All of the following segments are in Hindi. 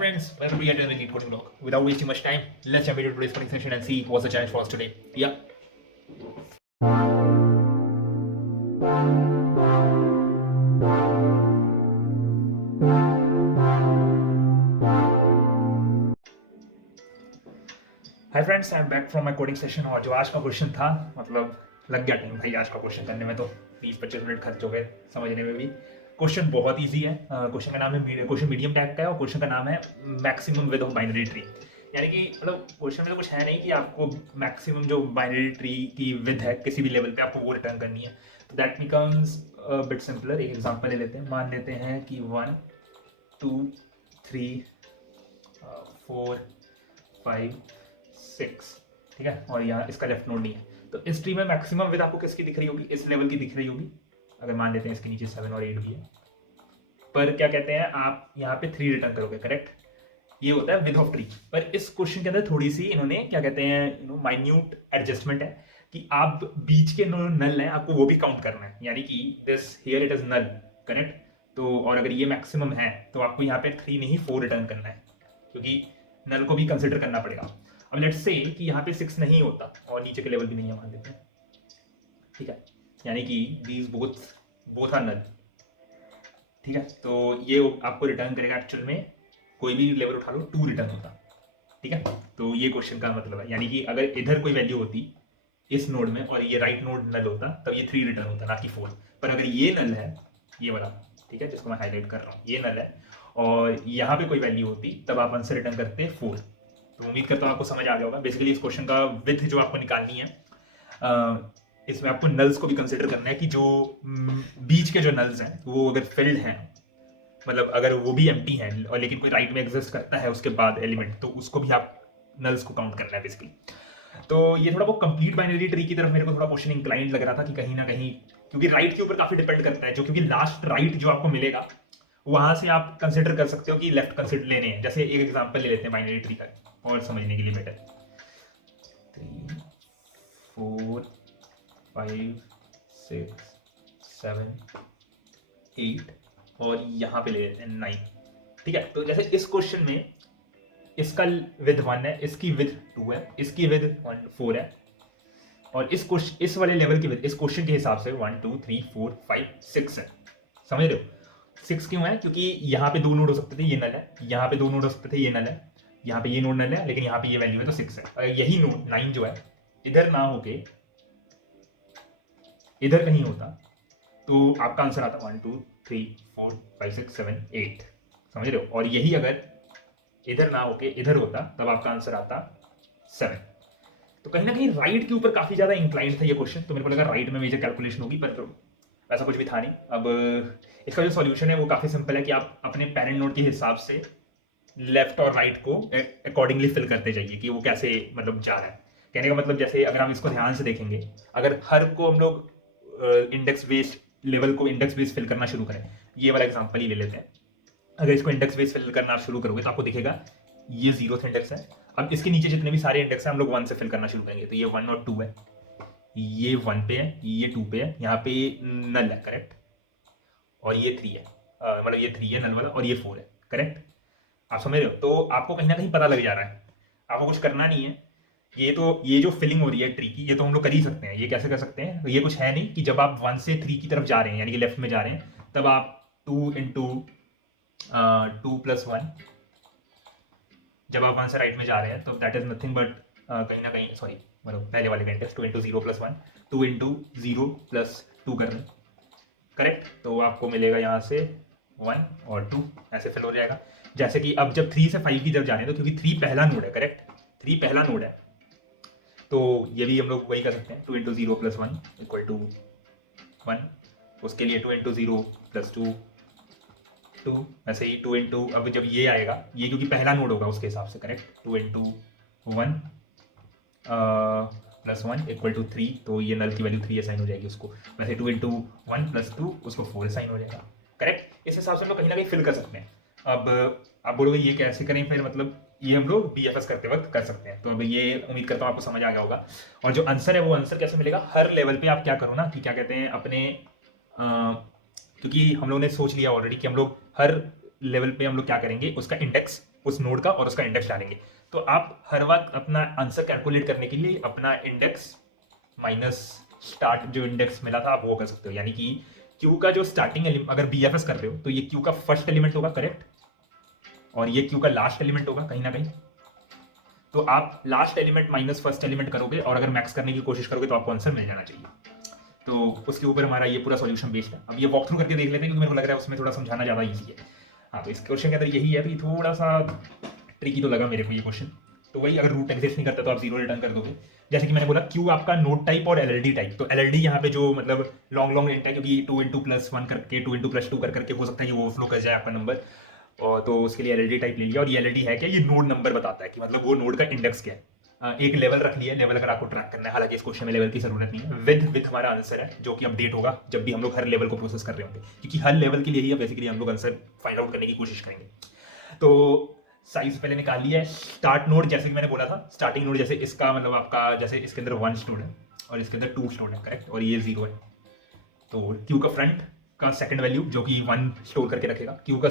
friends, welcome to yet another Neat Coding Vlog. Without wasting much time, let's jump into today's coding session and see what's the challenge for us today. Yeah. Hi friends, I am back from my coding session. और जो आज का क्वेश्चन था, मतलब लग गया टाइम भाई आज का क्वेश्चन करने में, तो 20-25 मिनट खर्च हो गए समझने में भी। क्वेश्चन बहुत इजी है। क्वेश्चन का नाम है, क्वेश्चन मीडियम टैग का है और क्वेश्चन का नाम है maximum width of binary tree. यानी कि मतलब क्वेश्चन में तो कुछ है नहीं कि आपको मैक्सिमम जो बाइनरी ट्री की विड्थ है किसी भी लेवल पे आपको वो रिटर्न करनी है। तो दैट बिकम्स बिट सिंपलर। एक एग्जांपल ले लेते हैं। मान लेते हैं कि 1 2 3 4 5 6, ठीक है, और यहाँ इसका लेफ्ट नोड नहीं है। तो इस ट्री में मैक्सिमम विड्थ आपको किसकी दिख रही होगी? इस लेवल की दिख रही होगी। अगर मान लेते हैं इसके नीचे 7 और 8 भी है, पर क्या कहते हैं, आप यहाँ पे 3 रिटर्न करोगे, करेक्ट। ये होता है विड्थ ऑफ ट्री। पर इस क्वेश्चन के अंदर थोड़ी सी इन्होंने क्या कहते हैं माइन्यूट एडजस्टमेंट है कि आप बीच के नल हैं आपको वो भी काउंट करना है। यानी कि this here it is null, correct. तो और अगर ये मैक्सिमम है तो आपको यहाँ पे 3 नहीं 4 रिटर्न करना है, क्योंकि नल को भी कंसिडर करना पड़ेगा। अब लेट्स से कि यहाँ पे 6 नहीं होता और नीचे के लेवल भी नहीं है, मान लेते हैं, ठीक है। यानी कि दीज बोथ आर नल, ठीक है। तो ये आपको रिटर्न करेगा एक्चुअल में, कोई भी लेवल उठा लो 2 रिटर्न होता, ठीक है। तो ये क्वेश्चन का मतलब है। यानी कि अगर इधर कोई वैल्यू होती इस नोड में और ये राइट नोड नल होता तब ये 3 रिटर्न होता, ना कि 4। पर अगर ये नल है, ये वाला, ठीक है, जिसको मैं हाईलाइट कर रहा हूँ, ये नल है और यहाँ पे कोई वैल्यू होती तब आप आंसर रिटर्न करते 4। तो उम्मीद करता हूँ आपको समझ आ गया होगा। बेसिकली इस क्वेश्चन का विड्थ जो आपको निकालनी है, इसमें आपको नल्स को भी कंसिडर करना है कि जो बीच के जो नल्स हैं वो अगर फिल्ड हैं, मतलब अगर वो भी एम्प्टी हैं और लेकिन कोई राइट में एग्जिस्ट करता है उसके बाद एलिमेंट, तो उसको भी आप नल्स को काउंट करना है बेसिकली। तो ये थोड़ा वो कंप्लीट बाइनरी ट्री की तरफ मेरे को थोड़ा क्वेश्चन इंक्लाइंड लग रहा था कि कहीं ना कहीं, क्योंकि राइट के ऊपर काफी डिपेंड करता है, जो क्योंकि लास्ट राइट जो आपको मिलेगा वहां से आप कंसिडर कर सकते हो कि लेफ्ट कंसिडर लेने हैं। जैसे एक एग्जांपल ले लेते हैं बाइनरी ट्री का और समझने के लिए बेटर। 3 4 5 6 7 8 और यहाँ पे ले लेते हैं 9, ठीक है। तो जैसे इस क्वेश्चन में इसका विड्थ 1 है, इसकी विड्थ 2 है, इसकी विड्थ 4 है, और इस वाले लेवल की विड्थ इस क्वेश्चन के हिसाब से 1 2 3 4 5 6 है। समझ रहे हो? 6 क्यों है? क्योंकि यहाँ पे 2 नोड हो सकते थे, ये नल है। यहाँ पे 2 नोड हो सकते थे, ये नल है। यहाँ पे ये नोड नल है, लेकिन यहाँ पे ये वैल्यू है तो 6 है। और यही नोड 9 जो है इधर ना होके इधर कहीं होता तो आपका आंसर आता 1 2 3 4 5 6 7 8। समझ रहे हो? और यही अगर इधर ना होके इधर होता तब आपका आंसर आता 7। तो कहीं ना कहीं राइट के ऊपर काफी ज्यादा इंक्लाइंड था ये क्वेश्चन, तो मेरे को लगा राइट में मेजर कैलकुलेशन होगी, पर ऐसा कुछ भी था नहीं। अब इसका जो सॉल्यूशन है वो काफी सिंपल है कि आप अपने पेरेंट नोड के हिसाब से लेफ्ट और राइट को अकॉर्डिंगली फिल करते जाइए कि वो कैसे मतलब जा रहा है। कहने का मतलब, जैसे अगर हम इसको ध्यान से देखेंगे, अगर हर को हम लोग इंडेक्स बेस्ड लेवल को इंडेक्स बेस्ड फिल करना शुरू करें, ये वाला एग्जांपल ही ले लेते हैं। अगर इसको इंडेक्स बेस्ड फिल करना आप शुरू करोगे तो आपको दिखेगा ये 0th इंडेक्स है। अब इसके नीचे जितने भी सारे इंडेक्स हैं हम लोग 1 से फिल करना शुरू करेंगे। तो ये 1 और 2 है, ये 1 पे है, ये 2 पे है, यहाँ पे नल है, करेक्ट, और ये 3 है, मतलब ये 3 है नल वाला, और ये 4 है, करेक्ट। आप समझ रहे हो? तो आपको कहीं ना कहीं पता लग जा रहा है, आपको कुछ करना नहीं है। ये जो फिलिंग हो रही है ट्री की, ये तो हम लोग कर ही सकते हैं। ये कैसे कर सकते हैं? ये कुछ है नहीं कि जब आप 1 से 3 की तरफ जा रहे हैं, यानी कि लेफ्ट में जा रहे हैं, तब आप 2 इंटू 2 प्लस 1, जब आप 1 से राइट में जा रहे हैं तो दैट इज नथिंग बट कहीं ना कहीं, सॉरी, मतलब पहले वाले का index 2 into 0 plus 1, 2 into 0 plus 2 कर लें, करेक्ट। तो आपको मिलेगा यहाँ से 1 और 2, ऐसे फिल हो जाएगा। जैसे कि अब जब 3 से 5 की तरफ जाने, तो क्योंकि 3 पहला नोड है, करेक्ट, 3 पहला नोड है, तो ये भी हम लोग वही कर सकते हैं। 2 इंटू 0 प्लस 1 इक्वल टू 1, उसके लिए 2 इंटू 0 प्लस 2 2, ऐसे ही 2 इंटू, अब जब ये आएगा, ये क्योंकि पहला नोड होगा उसके हिसाब से, correct, 2 into 1 plus 1 equal to 3, तो ये नल की वैल्यू 3 असाइन हो जाएगी उसको। वैसे 2 इंटू 1 प्लस 2 उसको 4 असाइन हो जाएगा, करेक्ट। इस हिसाब से हम लोग कहीं ना कहीं फिल कर सकते हैं। अब आप बोलोगे ये कैसे करें फिर? मतलब ये हम लोग BFS करते वक्त कर सकते हैं। तो अब ये उम्मीद करता हूँ आपको समझ आ गया होगा। और जो आंसर है वो आंसर कैसे मिलेगा? हर लेवल पे आप क्या करो ना कि क्या कहते हैं अपने, क्योंकि हम लोगों ने सोच लिया ऑलरेडी कि हम लोग हर लेवल पे हम लोग क्या करेंगे, उसका इंडेक्स उस नोड का और उसका इंडेक्स डालेंगे। तो आप हर वक्त अपना आंसर कैलकुलेट करने के लिए अपना इंडेक्स माइनस स्टार्ट जो इंडेक्स मिला था आप वो कर सकते हो। यानी कि क्यू का जो स्टार्टिंग एलिमेंट, अगर बीएफएस कर रहे हो तो ये क्यू का फर्स्ट एलिमेंट होगा, करेक्ट, और ये क्यू का लास्ट एलिमेंट होगा कहीं ना कहीं। तो आप last element minus first element करोगे और अगर मैक्स करने की कोशिश करोगे तो आपको आंसर मिल जाना चाहिए। तो उसके ऊपर हमारा ये पूरा सॉल्यूशन बेस्ड है। अब ये वॉक थ्रू करके देख लेते हैं क्योंकि मेरे को लग रहा है उसमें थोड़ा समझाना ज़्यादा ईजी है। हाँ, तो इस क्वेश्चन के अंदर यही है, तो ये थोड़ा सा ट्रिकी तो लगा मेरे को ये क्वेश्चन। तो वही, अगर रूट एग्जिस्ट नहीं करता तो आप जीरो रिटर्न कर दोगे। जैसे कि मैंने बोला क्यू आपका नोड टाइप और एलएलडी टाइप, तो एलएलडी यहाँ पे जो मतलब लॉन्ग लॉन्ग इंट है, क्योंकि 2 इंटू प्लस 1 करके 2 इंटू प्लस 2 करके हो सकता है कि ओवरफ्लो कर जाए आपका नंबर, और तो उसके लिए एलएलडी टाइप ले लिया। और ये एलएलडी है क्या, ये नोड नंबर बताता है कि मतलब वो नोड का इंडेक्स क्या है। एक लेवल रख लिया, लेवल अगर आपको ट्रैक करना है, हालांकि इस क्वेश्चन में लेवल की जरूरत नहीं है। विद हमारा आंसर है जो कि अपडेट होगा जब भी हम लोग हर लेवल को प्रोसेस कर रहे होंगे, क्योंकि हर लेवल के लिए ही बेसिकली हम लोग आंसर फाइंड आउट करने की कोशिश करेंगे। तो साइज पहले निकाल लिया है। स्टार्ट नोड जैसे कि मैंने बोला था, स्टार्टिंग नोड जैसे इसका मतलब आपका, जैसे इसके अंदर 1 स्टोर है और इसके अंदर 2 स्टोर है, करेक्ट, और ये 0 है। तो क्यू का फ्रंट का सेकंड वैल्यू जो कि 1 स्टोर करके रखेगा, क्यू का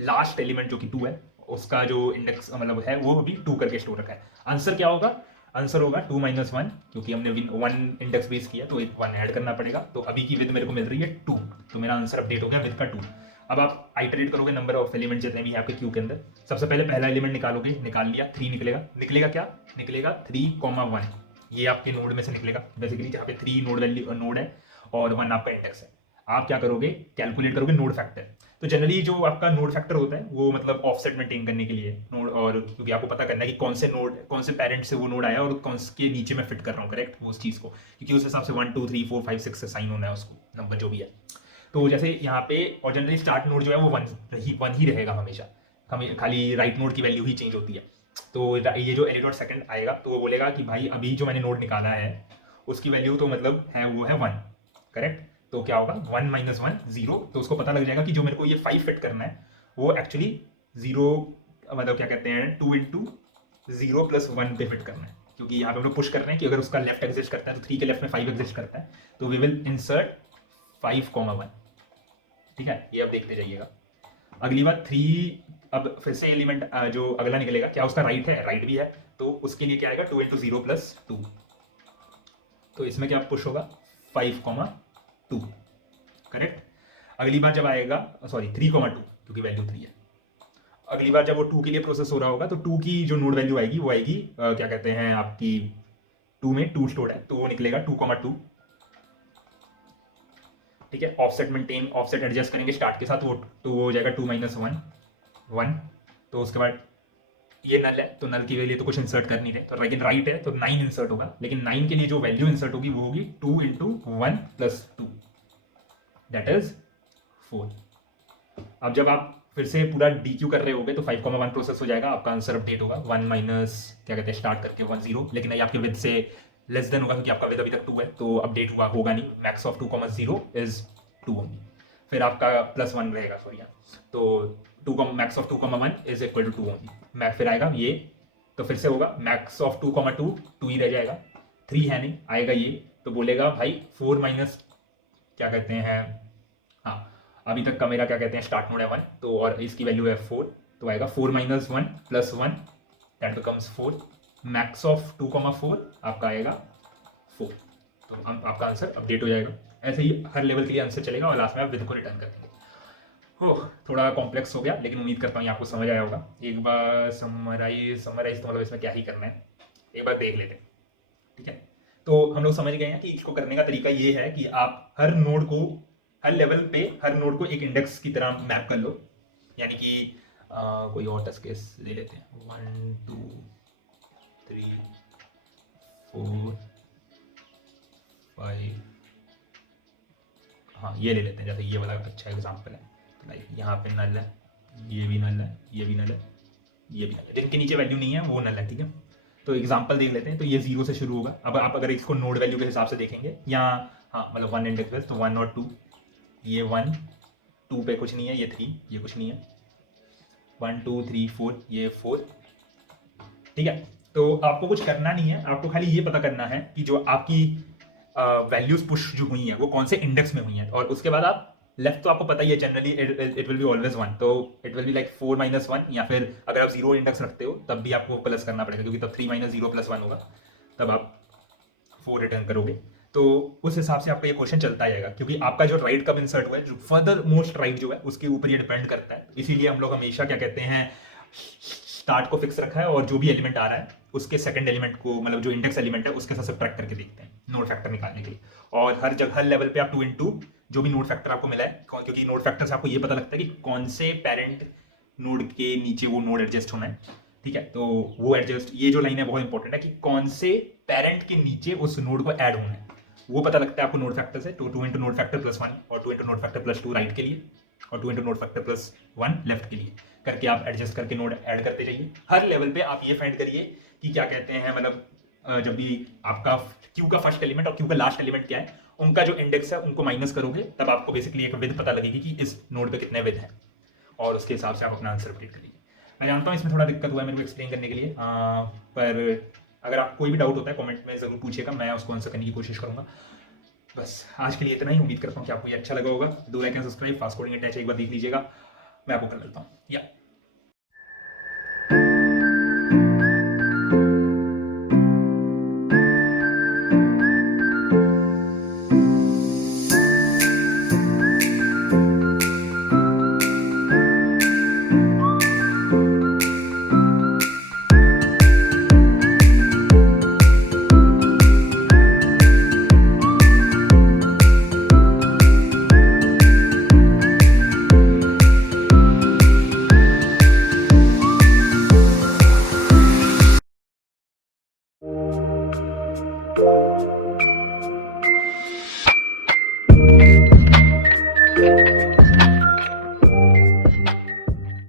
लास्ट एलिमेंट जो कि 2 है उसका जो इंडेक्स मतलब है वो भी 2 करके स्टोर रखा है। आंसर क्या होगा, आंसर होगा 2 माइनस 1, क्योंकि हमने 1 इंडेक्स बेस किया तो एक 1 ऐड करना पड़ेगा। तो अभी की विद मेरे को मिल रही है 2, तो मेरा आंसर अपडेट हो गया विद का 2। अब आप आइटरेट करोगे नंबर ऑफ एलिमेंट जितने भी आपके क्यू के अंदर। सबसे पहले पहला एलिमेंट निकालोगे, निकाल लिया, 3 निकलेगा। निकलेगा क्या, निकलेगा 3, 1, ये आपके नोड में से निकलेगा बेसिकली, जहाँ पे 3 नोड वैल्यू नोड है और 1 आपका इंडेक्स है। आप क्या करोगे, कैलकुलेट करोगे नोड फैक्टर। तो जनरली जो आपका नोड फैक्टर होता है वो मतलब ऑफसेट मेंटेन करने के लिए नोड, और क्योंकि आपको पता करना है कि कौन से नोड, कौन से पेरेंट से वो नोड आया और कौन के नीचे मैं फिट कर रहा हूँ, करेक्ट, वो उस चीज़ को, क्योंकि उस हिसाब से 1 2 3 4 5 6 से साइन होना है उसको, नंबर जो भी है। तो जैसे यहाँ पे, और जनरली स्टार्ट नोड जो है वो वन ही रहेगा हमेशा, हमें खाली राइट नोड की वैल्यू ही चेंज होती है। तो ये जो एनी डॉट सेकंड आएगा तो वो बोलेगा कि भाई अभी जो मैंने नोड निकाला है उसकी वैल्यू तो मतलब है वो है 1, करेक्ट। तो क्या होगा, 1 माइनस 1 0, तो उसको पता लग जाएगा कि जो मेरे को ये 5 फिट करना है वो एक्चुअली 0, मतलब क्या कहते हैं 2 इंटू 0 प्लस 1 पे फिट करना है, क्योंकि यहाँ पे हम लोग पुश कर रहे हैं कि अगर उसका लेफ्ट एग्जिस्ट करता है तो 3 के लेफ्ट में 5 एग्जिस्ट करता है, तो वी विल इंसर्ट 5, 1। ठीक है, ये अब देखते जाइएगा। अगली बार 3, अब फिर से एलिमेंट जो अगला निकलेगा, क्या उसका राइट है, राइट भी है, तो उसके लिए क्या आएगा 2 इंटू 0 प्लस 2, तो इसमें क्या पुश होगा 5, 2, करेक्ट। अगली बार जब आएगा, सॉरी 3, 2, क्योंकि वैल्यू 3 है। अगली बार जब वो 2 के लिए प्रोसेस हो रहा होगा तो 2 की जो नोड वैल्यू आएगी वो आएगी क्या कहते हैं आपकी 2 में 2 स्टोर्ड है तो वो निकलेगा 2, 2। ठीक है, ऑफसेट मेंटेन, ऑफसेट एडजस्ट करेंगे स्टार्ट के साथ, वो तो वो हो जाएगा 2 माइनस 1 1। तो उसके बाद ये नल है तो नल के लिए तो कुछ इंसर्ट कर नहीं रहे, तो लेकिन राइट है तो 9 इंसर्ट होगा, लेकिन 9 के लिए जो वैल्यू इंसर्ट होगी वो होगी 2 इंटू 1 प्लस 2, दैट इज 4। अब जब आप फिर से पूरा डी क्यू कर रहे होगे तो 5, 1 प्रोसेस हो जाएगा, आपका आंसर अपडेट होगा 1 माइनस क्या कहते हैं स्टार्ट करके 1 0, लेकिन ये आपके विद से लेस देन होगा क्योंकि आपका विद अभी तक 2 है तो अपडेट हुआ होगा नहीं। मैक्स ऑफ 2, 0 इज 2 ओनली, फिर आपका प्लस 1 रहेगा, सॉरी, तो 2 max of 2, 1 is equal to 2 only. Max फिर आएगा ये, तो फिर से होगा मैक्स ऑफ 2, 2 2 ही रह जाएगा, 3 है नहीं, आएगा ये, तो बोलेगा भाई 4 माइनस क्या कहते हैं, हाँ अभी तक का मेरा क्या कहते हैं स्टार्ट नोड है 1, तो और इसकी वैल्यू है 4, तो आएगा 4 minus 1 plus 1 that becomes 4। Max of 2, 4 आपका आएगा 4, तो आपका आंसर अपडेट हो जाएगा। ऐसे ही हर लेवल के लिए आंसर चलेगा और लास्ट में आप विद को रिटर्न कर देंगे। हो थोड़ा कॉम्प्लेक्स हो गया लेकिन उम्मीद करता हूँ आपको समझ आया होगा। एक बार समराइज तो मतलब इसमें क्या ही करना है, एक बार देख लेते हैं। ठीक है, तो हम लोग समझ गए हैं कि इसको करने का तरीका ये है कि आप हर नोड को, हर लेवल पे हर नोड को एक इंडेक्स की तरह मैप कर लो। यानी कि कोई और टेस्ट केस ले लेते हैं, 1 2 3 4 5, हाँ ये ले लेते हैं, जैसे ये वाला अच्छा एग्जाम्पल है। तो लाइक यहाँ पे नल है, ये भी नल है, ये भी नल है, ये भी नल है, जिनके नीचे वैल्यू नहीं है वो नल है। ठीक है, तो एग्जाम्पल देख लेते हैं। तो ये 0 से शुरू होगा। अब आप अगर इसको नोड वैल्यू के हिसाब से देखेंगे, यहाँ हाँ मतलब 1 इंडेक्स बेस, तो 1 और 2, ये 1 2 पे कुछ नहीं है, ये 3 ये कुछ नहीं है, 1 2 3 4 ये 4। ठीक है, तो आपको कुछ करना नहीं है, आपको खाली ये पता करना है कि जो आपकी वैल्यूज पुश जो हुई हैं वो कौन से इंडेक्स में हुई हैं, और उसके बाद आप लेफ्ट तो आपको पता ही है generally it will be always 1, तो it will be like 4 minus 1, या फिर अगर आप जीरो इंडेक्स रखते हो तब भी आपको प्लस करना पड़ेगा, क्योंकि तब 3 माइनस जीरो प्लस 1 होगा, तब आप 4 रिटर्न करोगे। तो उस हिसाब से आपका ये क्वेश्चन चलता जाएगा, क्योंकि आपका जो राइट कब इंसर्ट हुआ है, जो फर्दर मोस्ट राइट जो है उसके ऊपर ये डिपेंड करता है। इसीलिए हम लोग हमेशा क्या कहते हैं, स्टार्ट को फिक्स रखा है और जो भी एलिमेंट आ रहा है उसके सेकंड एलिमेंट को, मतलब जो इंडेक्स एलिमेंट है उसके साथ सब्ट्रैक्ट करके देखते हैं नोड फैक्टर निकालने के लिए। और हर जगह हर लेवल पे आप 2 इंटू जो भी नोड फैक्टर आपको मिला है, क्योंकि नोड फैक्टर से आपको ये पता लगता है कि कौन से पेरेंट नोड के नीचे वो नोड एडजस्ट होना है, ठीक है। तो वो एडजस्ट, ये जो लाइन है बहुत इंपॉर्टेंट है कि कौन से पेरेंट के नीचे उस नोड को ऐड होना है, वो पता लगता है आपको नोड फैक्टर से। तो 2 इंटू नोड फैक्टर प्लस 1 और 2 into node factor plus 2 right के लिए, और 2 into node factor plus 1 left के लिए करके आप एडजस्ट करके नोड ऐड करते जाइए। हर लेवल पे आप ये फाइंड करिए कि क्या कहते हैं, मतलब जब भी आपका क्यू का फर्स्ट एलिमेंट और क्यू का लास्ट एलिमेंट क्या है, उनका जो इंडेक्स है उनको माइनस करोगे, तब आपको बेसिकली एक विद पता लगेगी कि इस नोड पे कितने विद है, और उसके हिसाब से आप अपना आंसर अपडेट करिए। मैं जानता हूँ इसमें थोड़ा दिक्कत हुआ है मेरे को एक्सप्लेन करने के लिए, पर अगर आप कोई भी डाउट होता है कमेंट में ज़रूर पूछिएगा, मैं उसको आंसर करने की कोशिश करूँगा। बस आज के लिए इतना ही, उम्मीद करता हूँ कि आपको ये अच्छा लगा होगा। Do like and subscribe, fast coding attach एक बार देख लीजिएगा, मैं आपको कर लेता हूँ या